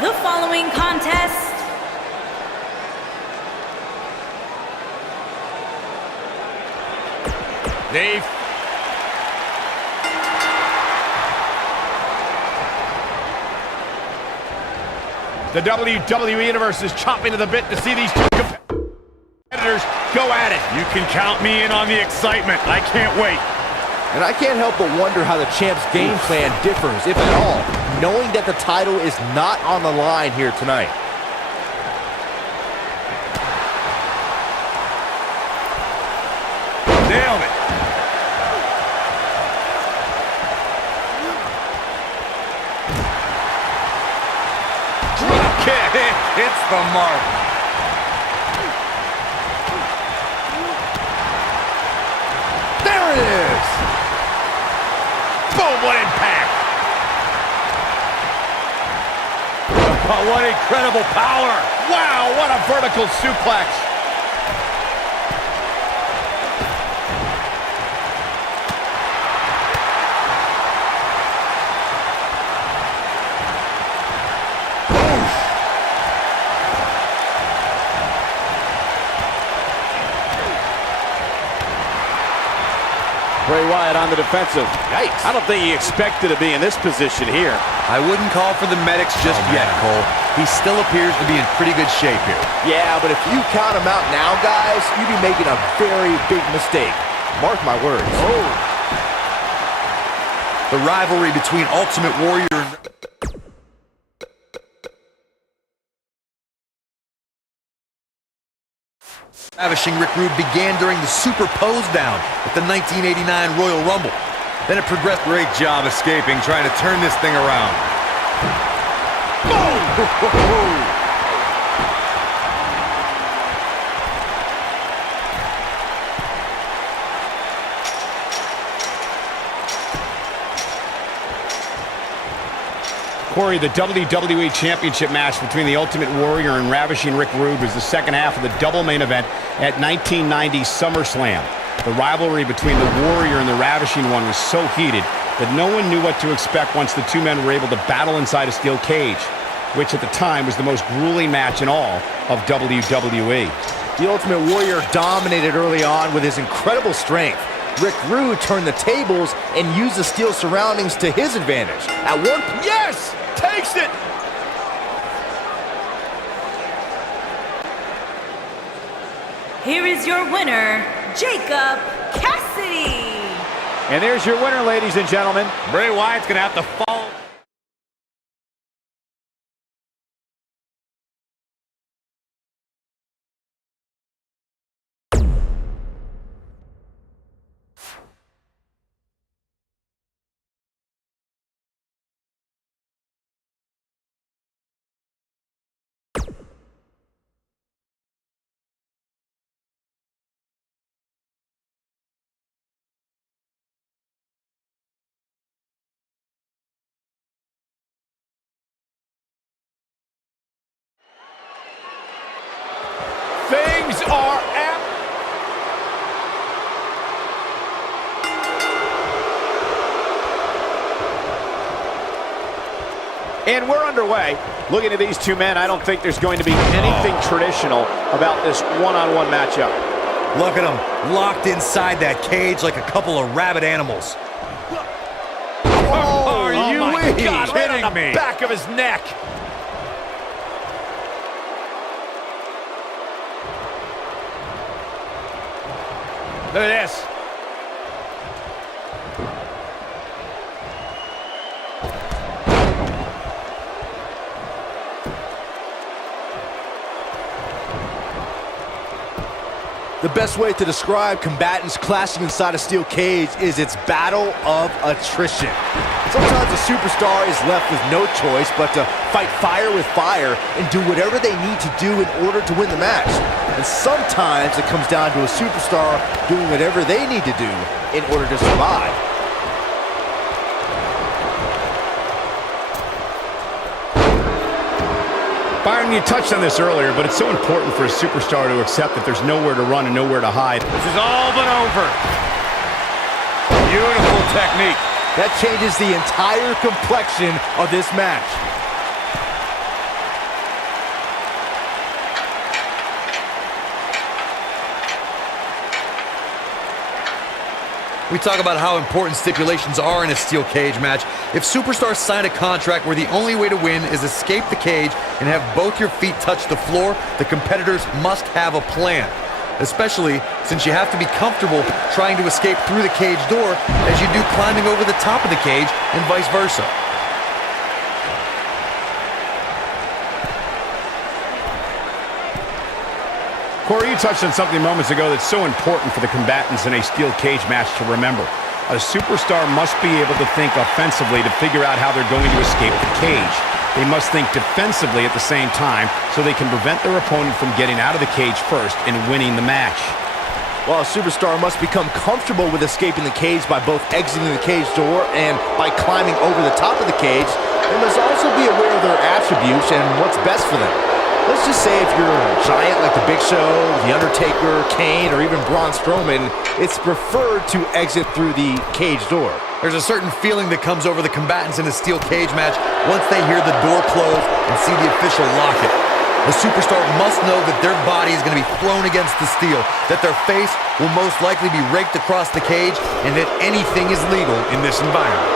The following contest the WWE Universe is chomping at the bit to see these two competitors go at it. You can count me in on the excitement. I can't wait. And I can't help but wonder how the champ's game plan differs, if at all, knowing that the title is not on the line here tonight. Nailed it. Drop kick. It hits the mark. There it is. Boom, what impact. Oh, what incredible power. Wow, what a vertical suplex. Bray Wyatt on the defensive. Yikes. I don't think he expected to be in this position here. I wouldn't call for the medics just yet, Cole. He still appears to be in pretty good shape here. Yeah, but if you count him out now, guys, you'd be making a very big mistake. Mark my words. The rivalry between Ultimate Warrior and Ravishing Rick Rude began during the Super Pose Down at the 1989 Royal Rumble. Then it progressed. Great job escaping, trying to turn this thing around. Corey, the WWE Championship match between the Ultimate Warrior and Ravishing Rick Rude was the second half of the double main event at 1990 SummerSlam. The rivalry between the Warrior and the Ravishing One was so heated that no one knew what to expect once the two men were able to battle inside a steel cage, which at the time was the most grueling match in all of WWE. The Ultimate Warrior dominated early on with his incredible strength. Rick Rude turned the tables and used the steel surroundings to his advantage. At one point, yes! Takes it! Here is your winner, Jacob Cassidy. And there's your winner, ladies and gentlemen. Bray Wyatt's going to have to follow. Things are at... And we're underway. Looking at these two men, I don't think there's going to be anything traditional about this one-on-one matchup. Look at them, locked inside that cage like a couple of rabid animals. Oh, Are you my God, right kidding on the me? back of his neck. Look at this. The best way to describe combatants clashing inside a steel cage is its battle of attrition. Sometimes a superstar is left with no choice but to fight fire with fire and do whatever they need to do in order to win the match. And sometimes it comes down to a superstar doing whatever they need to do in order to survive. Byron, you touched on this earlier, but it's so important for a superstar to accept that there's nowhere to run and nowhere to hide. This is all but over. Beautiful technique. That changes the entire complexion of this match. We talk about how important stipulations are in a steel cage match. If superstars sign a contract where the only way to win is escape the cage and have both your feet touch the floor, the competitors must have a plan. Especially since you have to be comfortable trying to escape through the cage door as you do climbing over the top of the cage and vice versa. Corey, you touched on something moments ago that's so important for the combatants in a steel cage match to remember. A superstar must be able to think offensively to figure out how they're going to escape the cage. They must think defensively at the same time so they can prevent their opponent from getting out of the cage first and winning the match. Well, a superstar must become comfortable with escaping the cage by both exiting the cage door and by climbing over the top of the cage. They must also be aware of their attributes and what's best for them. Let's just say if you're a giant like The Big Show, The Undertaker, Kane, or even Braun Strowman, it's preferred to exit through the cage door. There's a certain feeling that comes over the combatants in a steel cage match once they hear the door close and see the official lock it. The superstar must know that their body is going to be thrown against the steel, that their face will most likely be raked across the cage, and that anything is legal in this environment.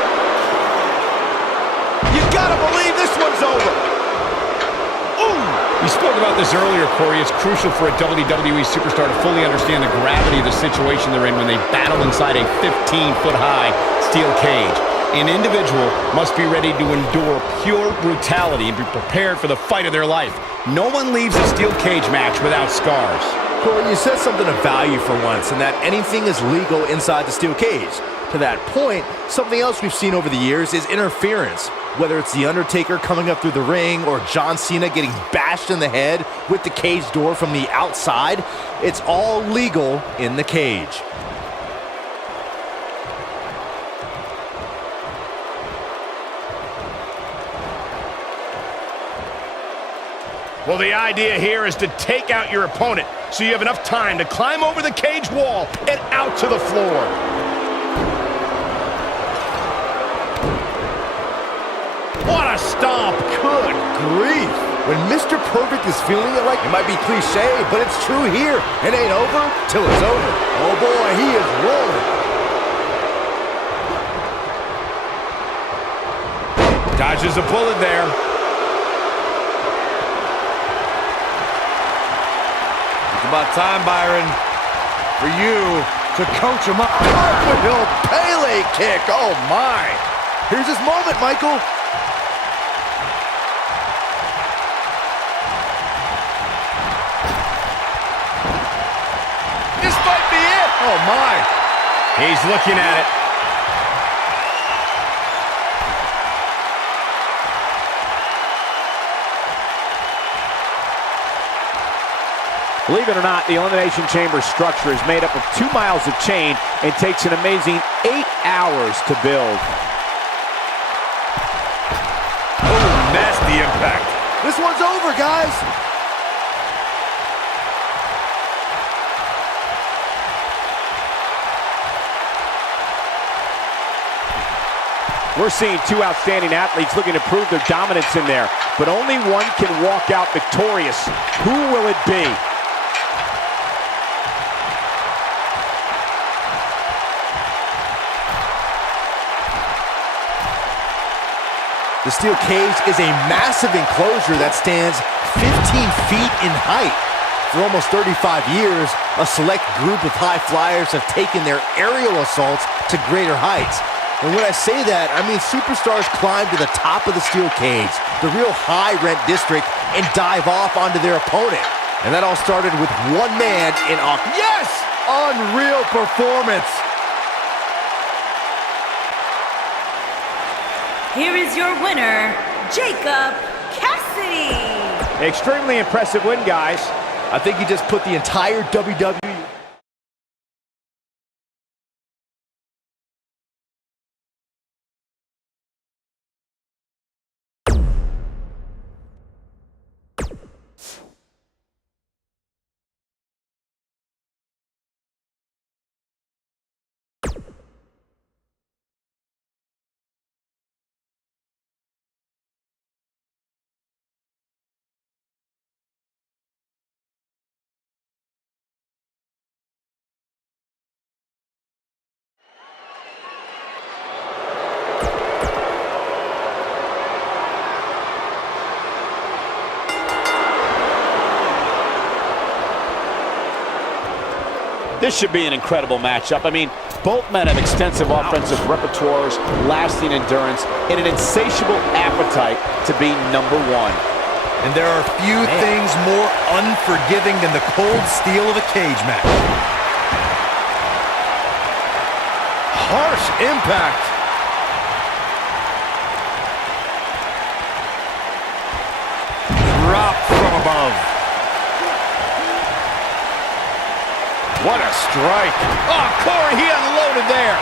You gotta believe this one's over! You spoke about this earlier, Corey. It's crucial for a WWE superstar to fully understand the gravity of the situation they're in when they battle inside a 15-foot-high steel cage. An individual must be ready to endure pure brutality and be prepared for the fight of their life. No one leaves a steel cage match without scars. Corey, you said something of value for once, and that anything is legal inside the steel cage. To that point, something else we've seen over the years is interference. Whether it's The Undertaker coming up through the ring or John Cena getting bashed in the head with the cage door from the outside, it's all legal in the cage. Well, the idea here is to take out your opponent so you have enough time to climb over the cage wall and out to the floor. What a stomp! Good grief! When Mr. Perfect is feeling it, like it might be cliche, but it's true here. It ain't over till it's over. Oh boy, he is rolling. Dodges a bullet there. It's about time, Byron, for you to coach him up. Cartwheel Pele kick, oh my! Here's his moment, Michael. This might be it. Oh my! He's looking at it. Believe it or not, the Elimination Chamber structure is made up of 2 miles of chain and takes an amazing 8 hours to build. Oh, nasty impact. This one's over, guys. We're seeing 2 outstanding athletes looking to prove their dominance in there, but only one can walk out victorious. Who will it be? The steel cage is a massive enclosure that stands 15 feet in height. For almost 35 years, a select group of high flyers have taken their aerial assaults to greater heights. And when I say that, I mean superstars climb to the top of the steel cage, the real high-rent district, and dive off onto their opponent. And that all started with one man in a... Yes! Unreal performance! Here is your winner, Jacob Cassidy. Extremely impressive win, guys. I think he just put the entire WWE This should be an incredible matchup. I mean, both men have extensive offensive repertoires, lasting endurance, and an insatiable appetite to be number one. And there are few things more unforgiving than the cold steel of a cage match. Harsh impact. Drop from above. What a strike. Oh, Corey, he unloaded there.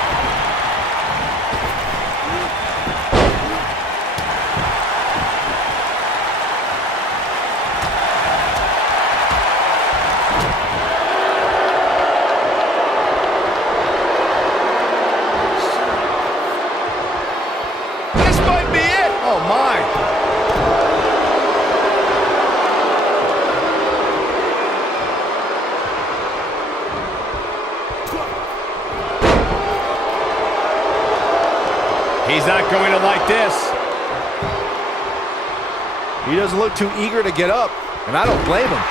This might be it. Oh, my. He's not going to like this. He doesn't look too eager to get up, and I don't blame him.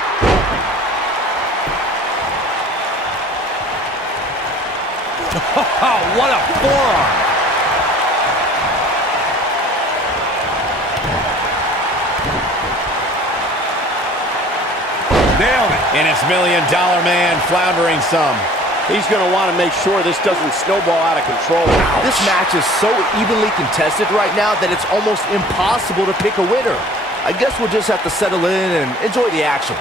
Oh, what a forearm. Nailed it. And it's $1 Million Man floundering some. He's going to want to make sure this doesn't snowball out of control. This match is so evenly contested right now that it's almost impossible to pick a winner. I guess we'll just have to settle in and enjoy the action.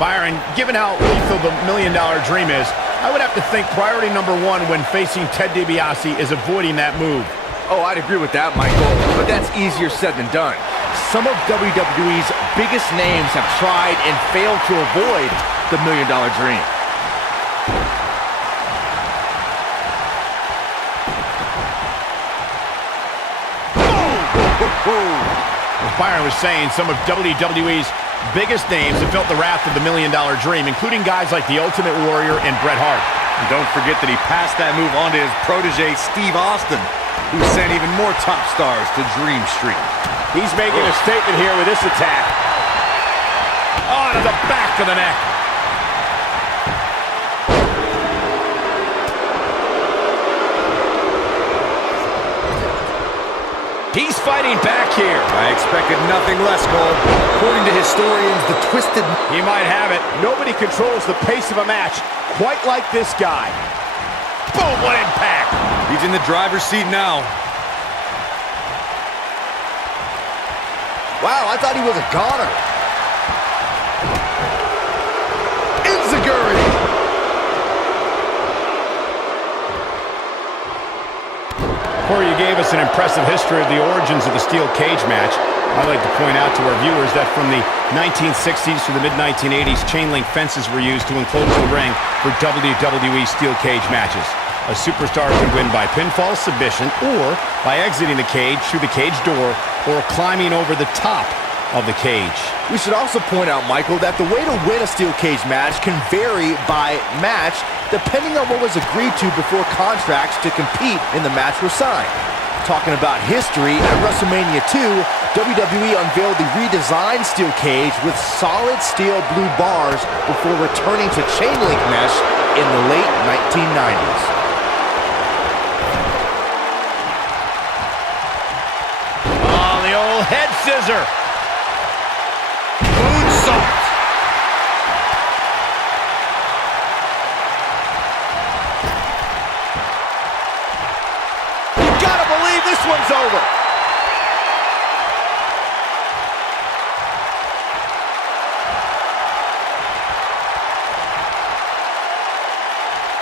Byron, given how lethal the $1 Million Dream is, I would have to think priority number one when facing Ted DiBiase is avoiding that move. Oh, I'd agree with that, Michael, but that's easier said than done. Some of WWE's biggest names have tried and failed to avoid the $1 Million Dream. As Byron was saying, some of WWE's biggest names have felt the wrath of the $1 Million Dream, including guys like The Ultimate Warrior and Bret Hart. And don't forget that he passed that move on to his protege, Steve Austin, who sent even more top stars to Dream Street. He's making a statement here with this attack. Oh, to the back of the neck. He's fighting back here. I expected nothing less, Cole. According to historians, the twisted... He might have it. Nobody controls the pace of a match quite like this guy. Boom, what impact. He's in the driver's seat now. Wow, I thought he was a goner. Enziguri. Corey, you gave us an impressive history of the origins of the steel cage match. I'd like to point out to our viewers that from the 1960s to the mid-1980s, chain link fences were used to enclose the ring for WWE steel cage matches. A superstar could win by pinfall, submission, or by exiting the cage through the cage door or climbing over the top of the cage. We should also point out, Michael, that the way to win a steel cage match can vary by match depending on what was agreed to before contracts to compete in the match were signed. Talking about history, at WrestleMania 2, WWE unveiled the redesigned steel cage with solid steel blue bars before returning to chain link mesh in the late 1990s. Oh, the old head scissor. Moonsault. You gotta believe this one's over.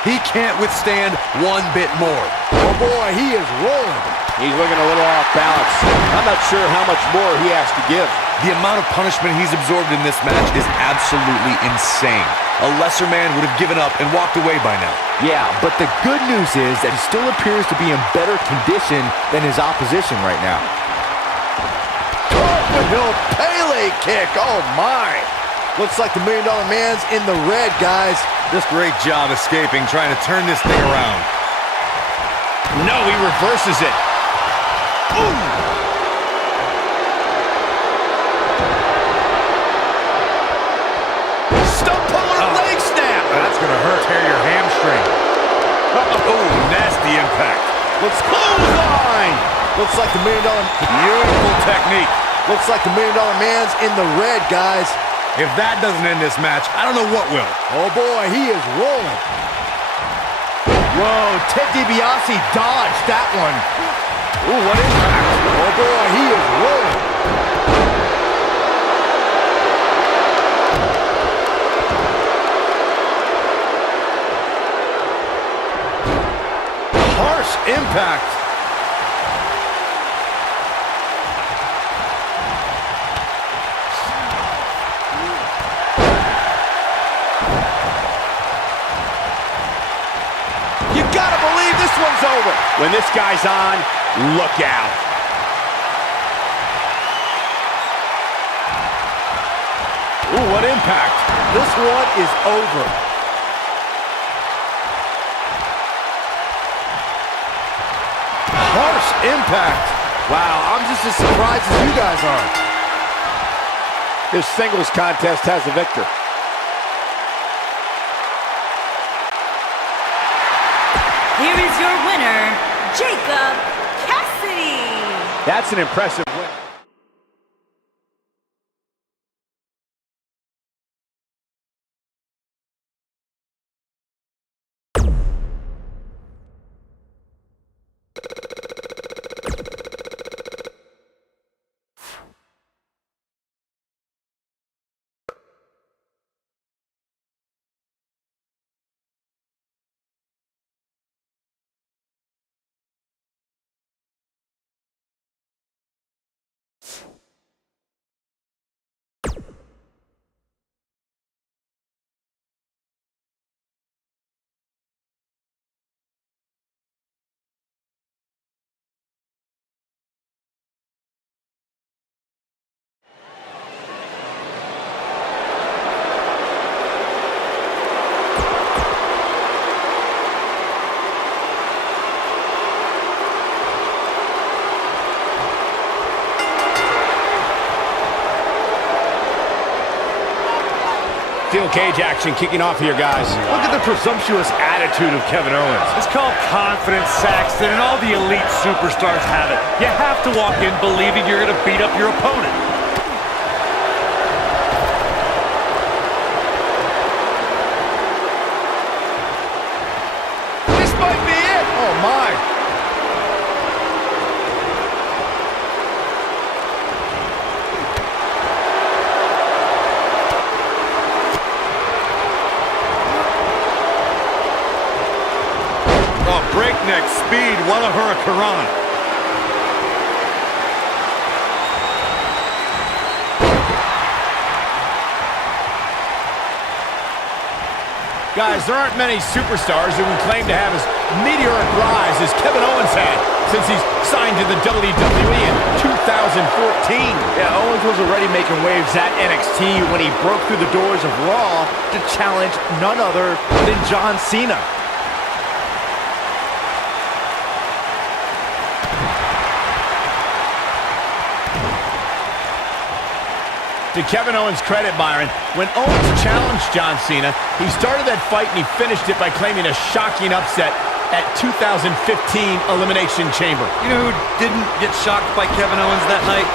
He can't withstand one bit more. Oh boy, he is rolling. He's looking a little off balance. I'm not sure how much more he has to give. The amount of punishment he's absorbed in this match is absolutely insane. A lesser man would have given up and walked away by now. Yeah, but the good news is that he still appears to be in better condition than his opposition right now. Hill Pele kick, oh my. Looks like the $1 Million Man's in the red, guys. Just great job escaping, trying to turn this thing around. No, he reverses it. Ooh! Stump puller leg snap. That's going to hurt. Tear your hamstring. Oh, nasty impact. Looks clothesline. Looks like the $1 million. Beautiful technique. Looks like the $1 million man's in the red, guys. If that doesn't end this match, I don't know what will. Oh boy, he is rolling. Whoa, Ted DiBiase dodged that one. Ooh, what impact. Oh boy, he is rolling. Harsh impact. You gotta believe this one's over. When this guy's on, look out. Ooh, what impact. This one is over. Harsh impact. Wow, I'm just as surprised as you guys are. This singles contest has a victor. Here is your winner, Jacob Cassidy. That's an impressive win. Steel cage action kicking off here, guys. Look at the presumptuous attitude of Kevin Owens. It's called confidence, Saxton, and all the elite superstars have it. You have to walk in believing you're going to beat up your opponent. This might be it. Oh my. Breakneck speed, what a hurricane. Guys, there aren't many superstars who can claim to have as meteoric rise as Kevin Owens had since he's signed to the WWE in 2014. Yeah, Owens was already making waves at NXT when he broke through the doors of Raw to challenge none other than John Cena. To Kevin Owens' credit, Byron, when Owens challenged John Cena, he started that fight and he finished it by claiming a shocking upset at 2015 Elimination Chamber. You know who didn't get shocked by Kevin Owens that night?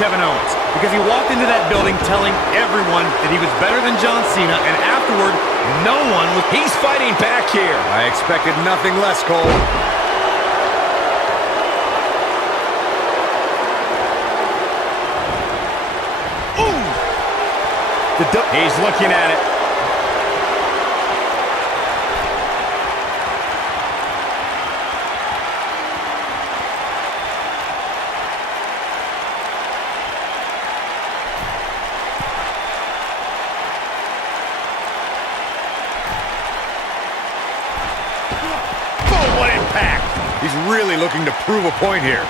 Kevin Owens. Because he walked into that building telling everyone that he was better than John Cena, and afterward, no one was... He's fighting back here. I expected nothing less, Cole. He's looking at it. Boom, what impact! He's really looking to prove a point here.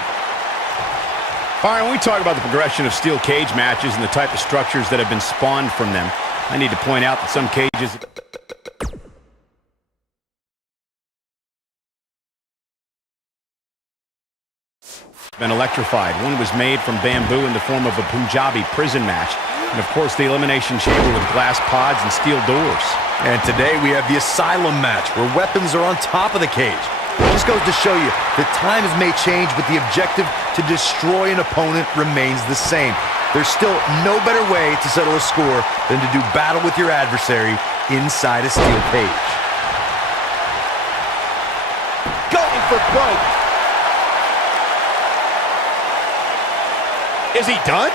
Byron, when we talk about the progression of steel cage matches and the type of structures that have been spawned from them, I need to point out that some cages been electrified. One was made from bamboo in the form of a Punjabi prison match. And, of course, the Elimination Chamber with glass pods and steel doors. And today we have the Asylum match, where weapons are on top of the cage. It just goes to show you that times may change, but the objective to destroy an opponent remains the same. There's still no better way to settle a score than to do battle with your adversary inside a steel cage. Going for broke. Is he done?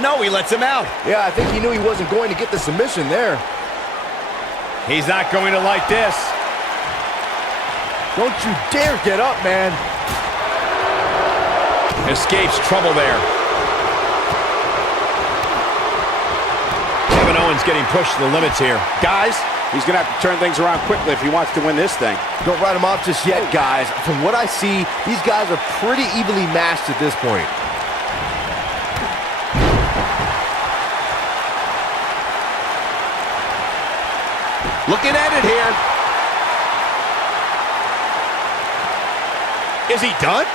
No, he lets him out. Yeah, I think he knew he wasn't going to get the submission there. He's not going to like this. Don't you dare get up, man. Escapes trouble there. Kevin Owens getting pushed to the limits here. Guys, he's going to have to turn things around quickly if he wants to win this thing. Don't write him off just yet, guys. From what I see, these guys are pretty evenly matched at this point. Looking at it here. Is he done?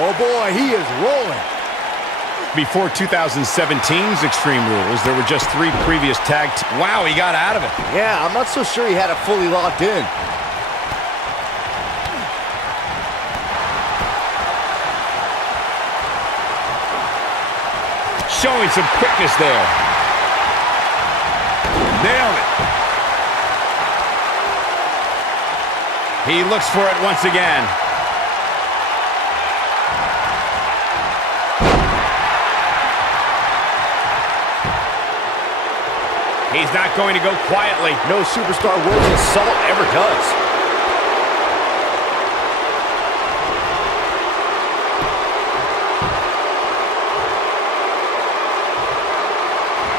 Oh boy, he is rolling. Before 2017's Extreme Rules, there were just 3 previous tag teams. Wow, he got out of it. Yeah, I'm not so sure he had it fully locked in. Showing some quickness there. Nailed it. He looks for it once again. He's not going to go quietly. No superstar worth his salt ever does.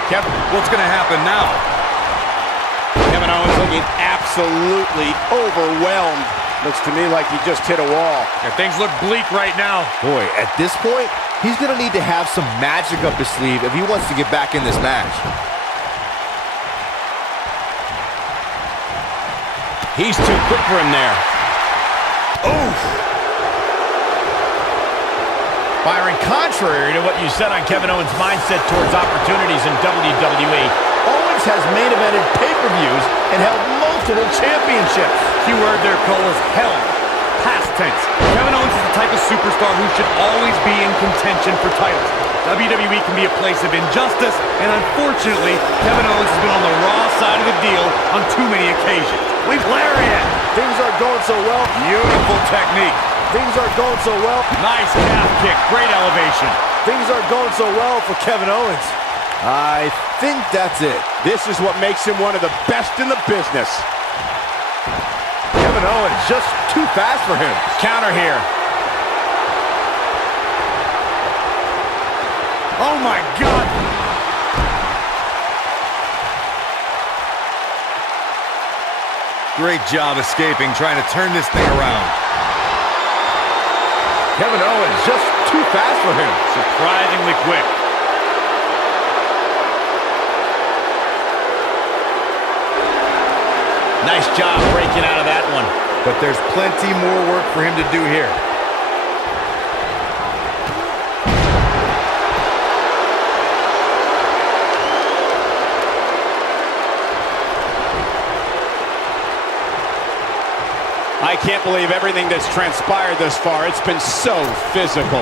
Kevin, What's going to happen now? Kevin Owens looking absolutely overwhelmed. Looks to me like he just hit a wall. Yeah, things look bleak right now. Boy, at this point, he's going to need to have some magic up his sleeve if he wants to get back in this match. He's too quick for him there. Oof. Byron, contrary to what you said on Kevin Owens' mindset towards opportunities in WWE, Owens has main evented pay-per-views and held multiple championships. Keyword there, Cole, is held. Past tense. Kevin Owens is the type of superstar who should always be in contention for titles. WWE can be a place of injustice, and unfortunately, Kevin Owens has been on the raw side of the deal on too many occasions. We've lariat. Things aren't going so well. Beautiful technique. Things aren't going so well. Nice calf kick. Great elevation. Things aren't going so well for Kevin Owens. I think that's it. This is what makes him one of the best in the business. Kevin Owens just too fast for him. Counter here. Oh, my God. Great job escaping, trying to turn this thing around. Kevin Owens just too fast for him. Surprisingly quick. Nice job breaking out of that one. But there's plenty more work for him to do here. I can't believe everything that's transpired thus far. It's been so physical.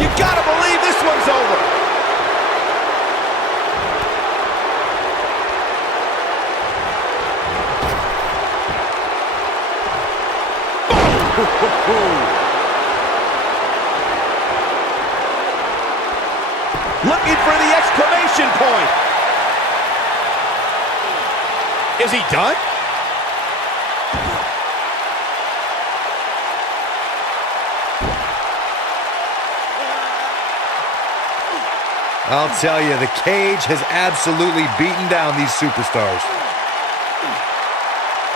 You gotta believe this one's over. Looking for the exclamation point. Is he done? I'll tell you, the cage has absolutely beaten down these superstars.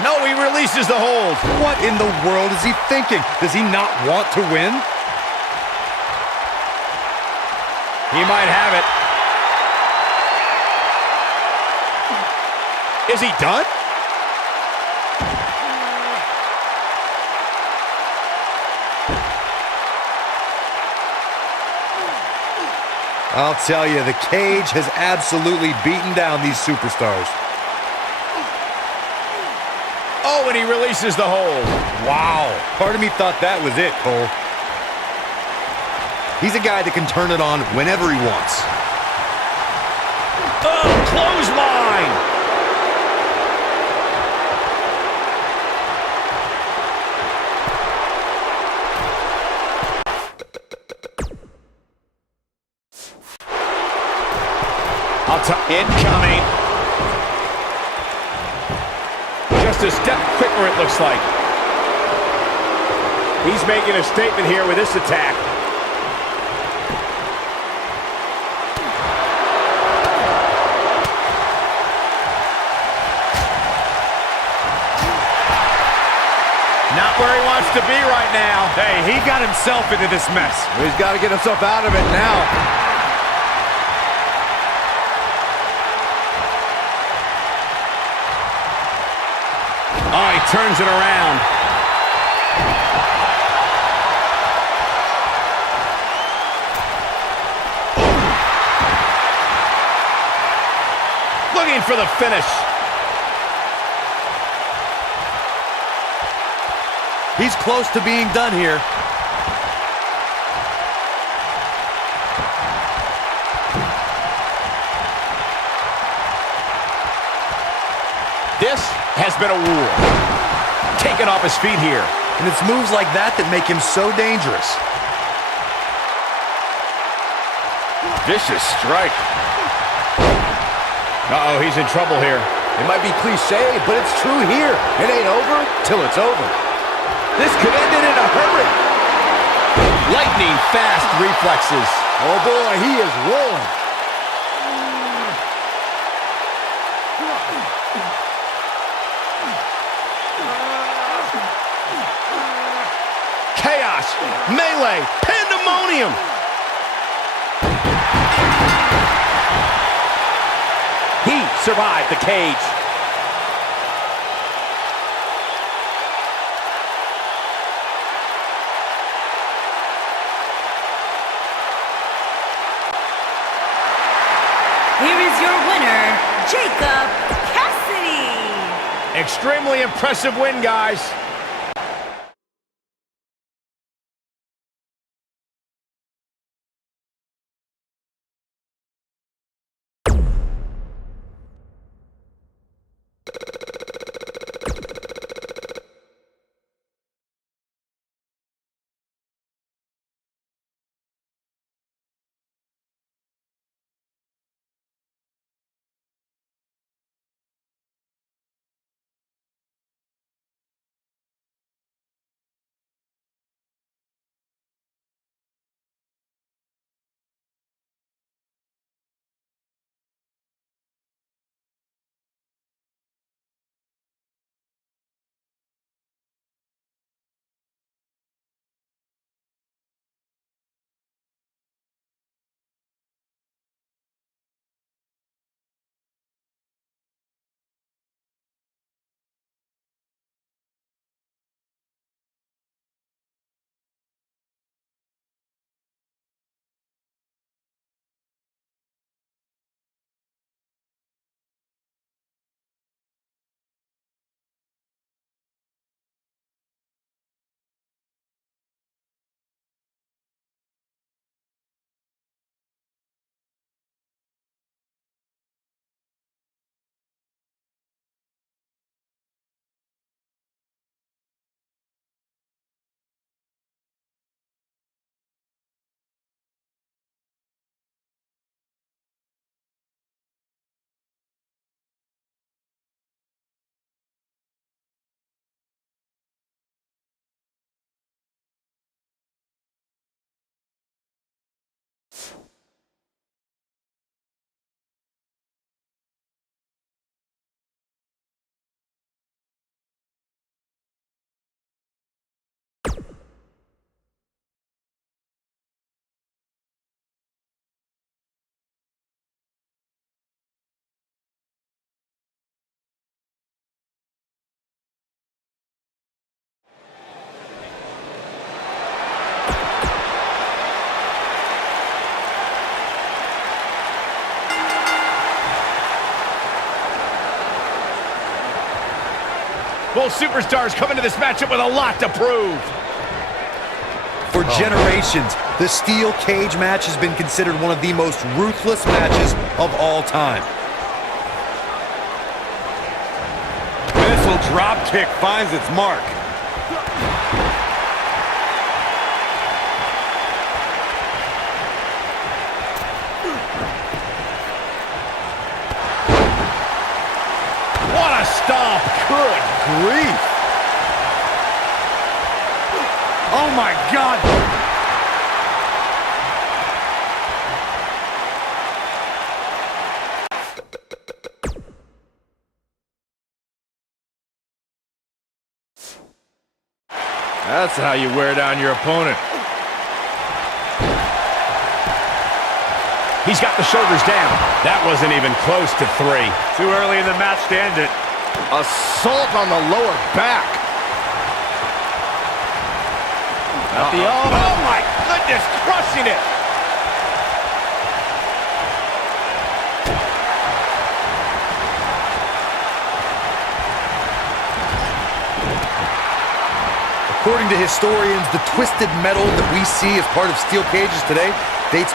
No, he releases the hold. What in the world is he thinking? Does he not want to win? He might have it. Is he done? I'll tell you, the cage has absolutely beaten down these superstars. Oh, and he releases the hold. Wow. Part of me thought that was it, Cole. He's a guy that can turn it on whenever he wants. Oh, clothesline. Incoming. Just a step quicker, it looks like. He's making a statement here with this attack. Not where he wants to be right now. Hey, he got himself into this mess. He's got to get himself out of it now. Oh, he turns it around. Looking for the finish. He's close to being done here. This has been a war. Taken off his feet here. And it's moves like that that make him so dangerous. Vicious strike. Uh-oh, he's in trouble here. It might be cliche, but it's true here. It ain't over till it's over. This could end it in a hurry. Lightning fast reflexes. Oh boy, he is rolling. Chaos, melee, pandemonium. He survived the cage. Here is your winner, Jacob Cassidy. Extremely impressive win, guys. Both superstars come into this matchup with a lot to prove. For generations, the steel cage match has been considered one of the most ruthless matches of all time. Missile drop kick finds its mark. What a stomp. Good grief. Oh my God! That's how you wear down your opponent. He's got the shoulders down. That wasn't even close to 3. Too early in the match to end it. Assault on the lower back. Oh my goodness, crushing it. According to historians, the twisted metal that we see as part of steel cages today dates...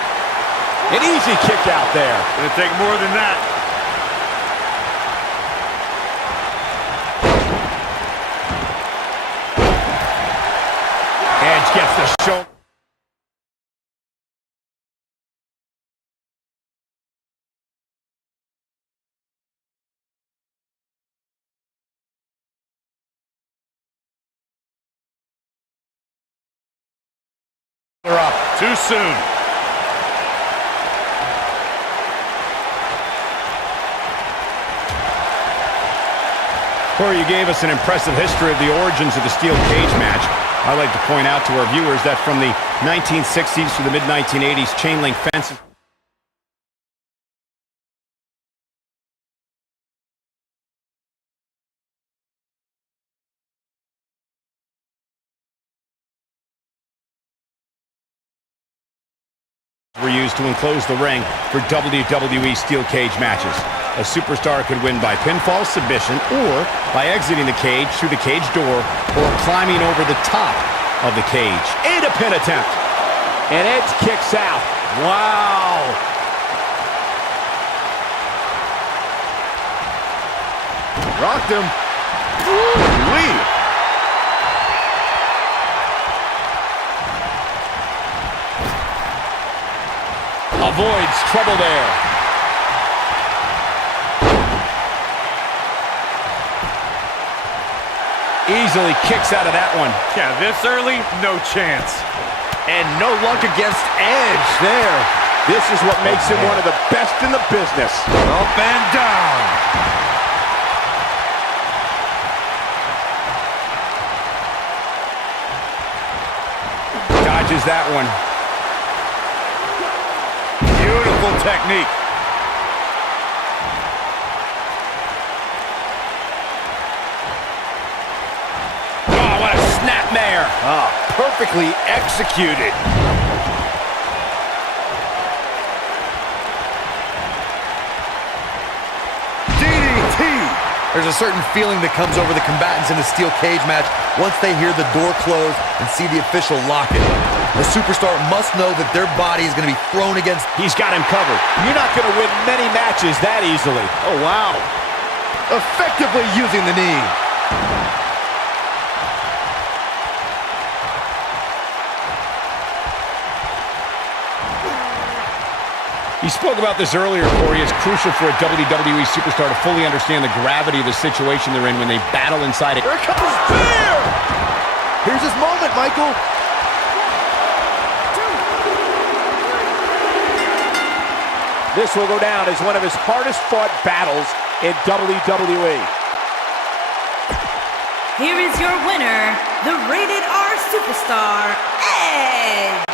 An easy kick out there. Gonna take more than that. Edge gets the shoulder. Up too soon. Corey, you gave us an impressive history of the origins of the steel cage match. I'd like to point out to our viewers that from the 1960s to the mid-1980s, chain link fences were used to enclose the ring for WWE steel cage matches. A superstar could win by pinfall submission or by exiting the cage through the cage door or climbing over the top of the cage. And a pin attempt. And Edge kicks out. Wow. Rocked him. Ooh-wee. Avoids trouble there. Easily kicks out of that one. Yeah, this early, no chance. And no luck against Edge there. This is what makes him one of the best in the business. Up and down. Dodges that one. Beautiful technique. Oh, what a snapmare. Perfectly executed. DDT! There's a certain feeling that comes over the combatants in a steel cage match once they hear the door close and see the official lock it. The superstar must know that their body is going to be thrown against... He's got him covered. You're not going to win many matches that easily. Oh, wow. Effectively using the knee. You spoke about this earlier, Corey. It's crucial for a WWE superstar to fully understand the gravity of the situation they're in when they battle inside it. Here comes Spear! Here's his moment, Michael. This will go down as one of his hardest fought battles in WWE. Here is your winner, the Rated R Superstar, Edge.